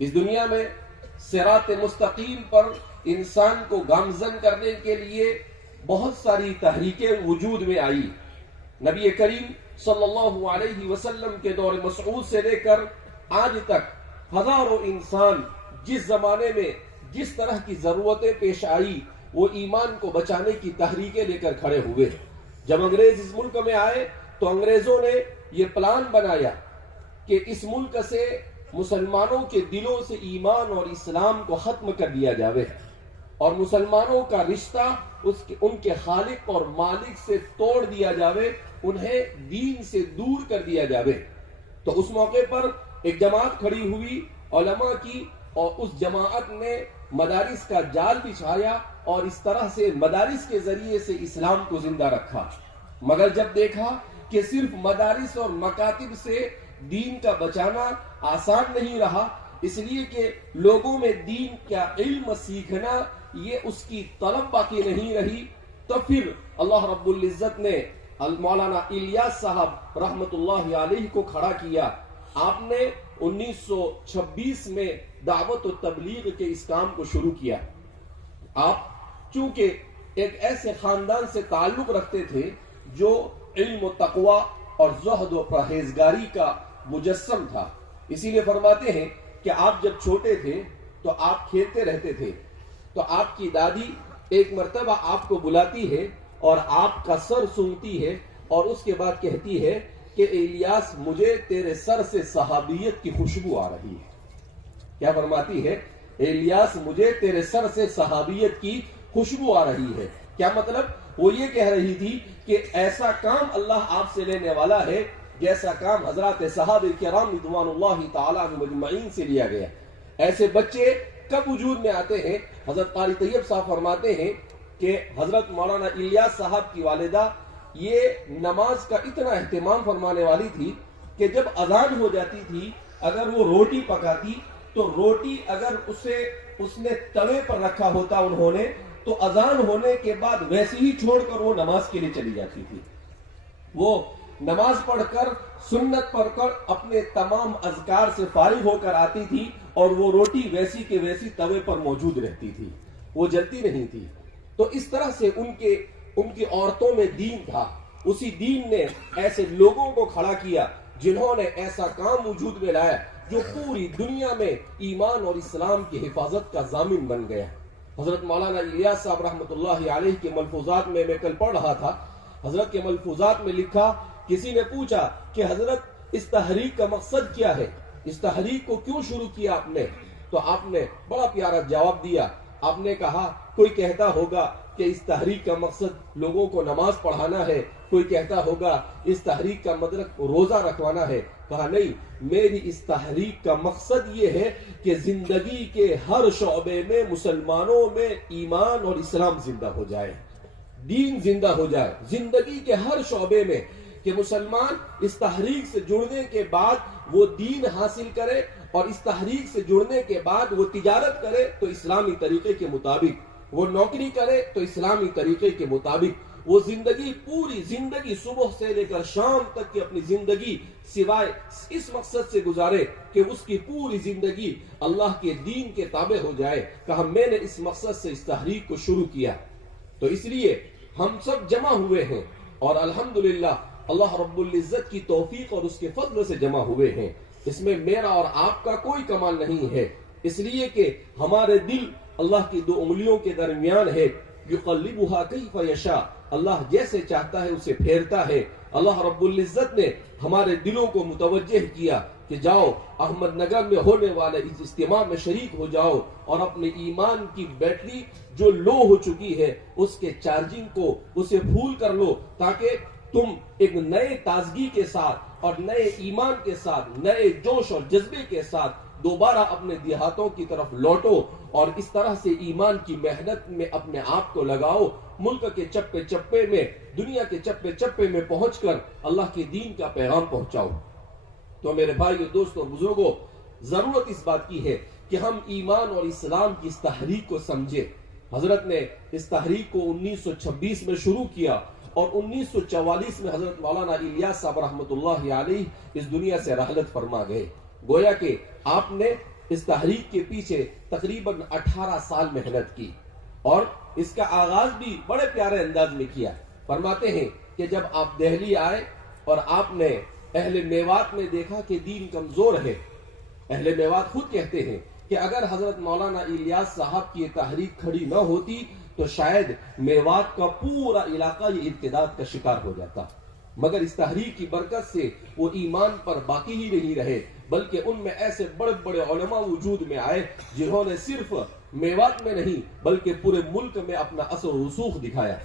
اس دنیا میں صراط مستقیم پر انسان کو گامزن کرنے کے لیے بہت ساری تحریکیں وجود میں آئی. نبی کریم صلی اللہ علیہ وسلم کے دور مسعود سے لے کر آج تک ہزاروں انسان جس زمانے میں جس طرح کی ضرورتیں پیش آئی وہ ایمان کو بچانے کی تحریکیں لے کر کھڑے ہوئے. جب انگریز اس ملک میں آئے تو انگریزوں نے یہ پلان بنایا کہ اس ملک سے مسلمانوں کے دلوں سے ایمان اور اسلام کو ختم کر دیا جاوے اور مسلمانوں کا رشتہ ان کے خالق اور مالک سے توڑ دیا جاوے، انہیں دین سے دور کر دیا جاوے. تو اس موقع پر ایک جماعت کھڑی ہوئی علماء کی، اور اس جماعت نے مدارس کا جال بچھایا اور اس طرح سے مدارس کے ذریعے سے اسلام کو زندہ رکھا. مگر جب دیکھا کہ صرف مدارس اور مکاتب سے دین کا بچانا آسان نہیں رہا، اس لیے کہ لوگوں میں دین کا علم سیکھنا یہ اس کی طلب باقی نہیں رہی، تو پھر اللہ رب العزت نے مولانا الیاس صاحب رحمت اللہ علیہ کو کھڑا کیا. آپ نے 1926 میں دعوت و تبلیغ کے اس کام کو شروع کیا. آپ چونکہ ایک ایسے خاندان سے تعلق رکھتے تھے جو علم و تقوی اور زہد و پرہیزگاری کا مجسم تھا، اسی لیے فرماتے ہیں کہ آپ جب چھوٹے تھے تو آپ کھیلتے رہتے تھے، تو آپ کی دادی ایک مرتبہ آپ کو بلاتی ہے اور آپ کا سر سونگتی ہے اور اس کے بعد کہتی ہے کہ الیاس مجھے تیرے سر سے صحابیت کی خوشبو آ رہی ہے. کیا فرماتی ہے؟ الیاس مجھے تیرے سر سے صحابیت کی خوشبو آ رہی ہے. کیا مطلب؟ وہ یہ کہہ رہی تھی کہ ایسا کام اللہ آپ سے لینے والا ہے جیسا کام حضرات صحابہ کرام رضوان اللہ تعالی عنہم مجمعین سے لیا گیا. ایسے بچے کب وجود میں آتے ہیں؟ حضرت قاری طیب صاحب فرماتے ہیں کہ حضرت مولانا الیاس صاحب کی والدہ یہ نماز کا اتنا اہتمام فرمانے والی تھی کہ جب اذان ہو جاتی تھی اگر وہ روٹی پکاتی تو روٹی اگر اس نے توے پر رکھا ہوتا انہوں نے تو اذان ہونے کے بعد ویسے ہی چھوڑ کر وہ نماز کے لیے چلی جاتی تھی. وہ نماز پڑھ کر سنت پڑھ کر اپنے تمام اذکار سے فارغ ہو کر آتی تھی اور وہ روٹی ویسی کے ویسی توے پر موجود رہتی تھی، وہ جلتی نہیں تھی. تو اس طرح سے ان کی عورتوں میں دین تھا. اسی دین نے ایسے لوگوں کو کھڑا کیا جنہوں نے ایسا کام وجود میں لایا جو پوری دنیا میں ایمان اور اسلام کی حفاظت کا ضامن بن گیا. حضرت مولانا الیاس صاحب رحمت اللہ علیہ کے ملفوظات میں کل پڑھ رہا تھا، حضرت کے ملفوظات میں لکھا، کسی نے پوچھا کہ حضرت اس تحریک کا مقصد کیا ہے، اس تحریک کو کیوں شروع کیا آپ نے؟ تو آپ نے بڑا پیارا جواب دیا. آپ نے کہا کوئی کہتا ہوگا کہ اس تحریک کا مقصد لوگوں کو نماز پڑھانا ہے، کوئی کہتا ہوگا اس تحریک کا مطلب روزہ رکھوانا ہے. کہا نہیں، میری اس تحریک کا مقصد یہ ہے کہ زندگی کے ہر شعبے میں مسلمانوں میں ایمان اور اسلام زندہ ہو جائے، دین زندہ ہو جائے زندگی کے ہر شعبے میں، کہ مسلمان اس تحریک سے جڑنے کے بعد وہ دین حاصل کرے اور اس تحریک سے جڑنے کے بعد وہ تجارت کرے تو اسلامی طریقے کے مطابق، وہ نوکری کرے تو اسلامی طریقے کے مطابق، وہ پوری زندگی صبح سے لے کر شام تک کی اپنی زندگی سوائے اس مقصد سے گزارے کہ اس کی پوری زندگی اللہ کے دین کے تابع ہو جائے. کہا میں نے اس مقصد سے اس تحریک کو شروع کیا. تو اس لیے ہم سب جمع ہوئے ہیں اور الحمدللہ اللہ رب العزت کی توفیق اور اس کے فضل سے جمع ہوئے ہیں. اس میں میرا اور آپ کا کوئی کمال نہیں ہے، اس لیے کہ ہمارے دل اللہ کی دو انگلیوں کے درمیان ہے. یقلبها کیف یشاء، اللہ جیسے چاہتا ہے اسے پھیرتا ہے. اللہ رب العزت نے ہمارے دلوں کو متوجہ کیا کہ جاؤ احمد نگر میں ہونے والے اس اجتماع میں شریک ہو جاؤ اور اپنے ایمان کی بیٹری جو لو ہو چکی ہے اس کے چارجنگ کو اسے پھول کر لو، تاکہ تم ایک نئے تازگی کے ساتھ اور نئے ایمان کے ساتھ، نئے جوش اور جذبے کے ساتھ دوبارہ اپنے دیہاتوں کی طرف لوٹو اور اس طرح سے ایمان کی محنت میں اپنے آپ کو لگاؤ. ملک کے چپے چپے میں، دنیا کے چپے چپے میں پہنچ کر اللہ کے دین کا پیغام پہنچاؤ. تو میرے بھائیو، دوستو، بزرگوں، ضرورت اس بات کی ہے کہ ہم ایمان اور اسلام کی اس تحریک کو سمجھے. حضرت نے اس تحریک کو 1926 میں شروع کیا اور 1944 میں حضرت مولانا الیاس صاحب رحمت اللہ علیہ اس دنیا سے رحلت فرما گئے. گویا کہ آپ نے اس تحریک کے پیچھے تقریباً 18 سال محنت کی اور اس کا آغاز بھی بڑے پیارے انداز میں کیا. فرماتے ہیں کہ جب آپ دہلی آئے اور آپ نے اہل میوات میں دیکھا کہ دین کمزور ہے. اہل میوات خود کہتے ہیں کہ اگر حضرت مولانا الیاس صاحب کی تحریک کھڑی نہ ہوتی تو شاید میوات کا پورا علاقہ یہ ارتداد کا شکار ہو جاتا. مگر اس تحریک کی برکت سے وہ ایمان پر باقی ہی نہیں رہے، بلکہ ان میں ایسے بڑے بڑے علماء وجود میں آئے جنہوں نے صرف میوات میں نہیں بلکہ پورے ملک میں اپنا اثر و رسوخ دکھایا.